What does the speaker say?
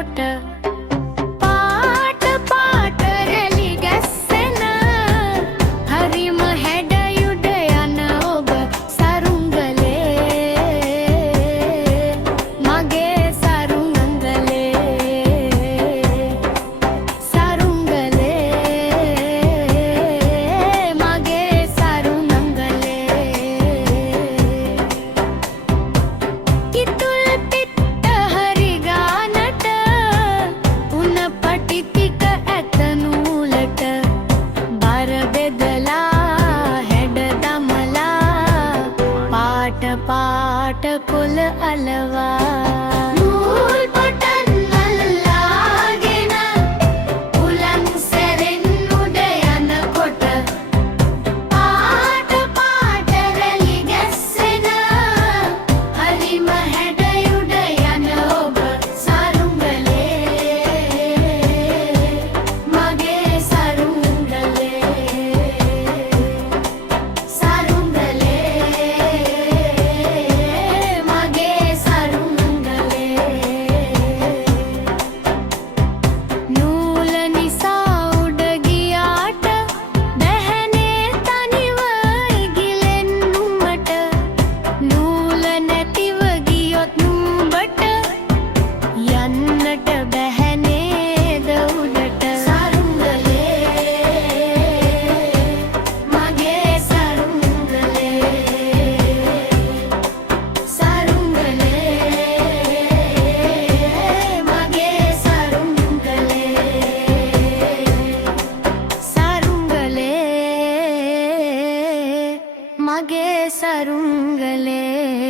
කොට පාට පාට රැලි ගැස්සෙන හරිම හැඩයුඩ යන ඔබ සරුංගලේ මගේ සරුංගලේ සරුංගලේ මගේ සරුංගලේ කිතුල් පිට හරි ගානට උන පටිතික ඇත නූලට බර බෙදලා හැඩ දමලා පාට පාට කොළ අලවා නූල් පොටන් අල්ලාගෙන උලන් සැරෙන් උඩ යනකොට පාට පාට රැලි ගැස්සෙන හරිම හැඩයුඩ යන ඔබ සරුංගලේ මගේ සරුංගලේ සරුංගලේ මගේ සරුංගලේ නූල නිසා උඩ ගියාට බැහැනේ තනිව ඉගිලෙන් නුඹට නූල නැතිව ගියොත් නුඹට යන්නට බැහැනේද උඩට සරුංගලේ මගේ සරුංගලේ සරුංගලේ මගේ සරුංගලේ සරුංගලේ මගේ සරුංගලේ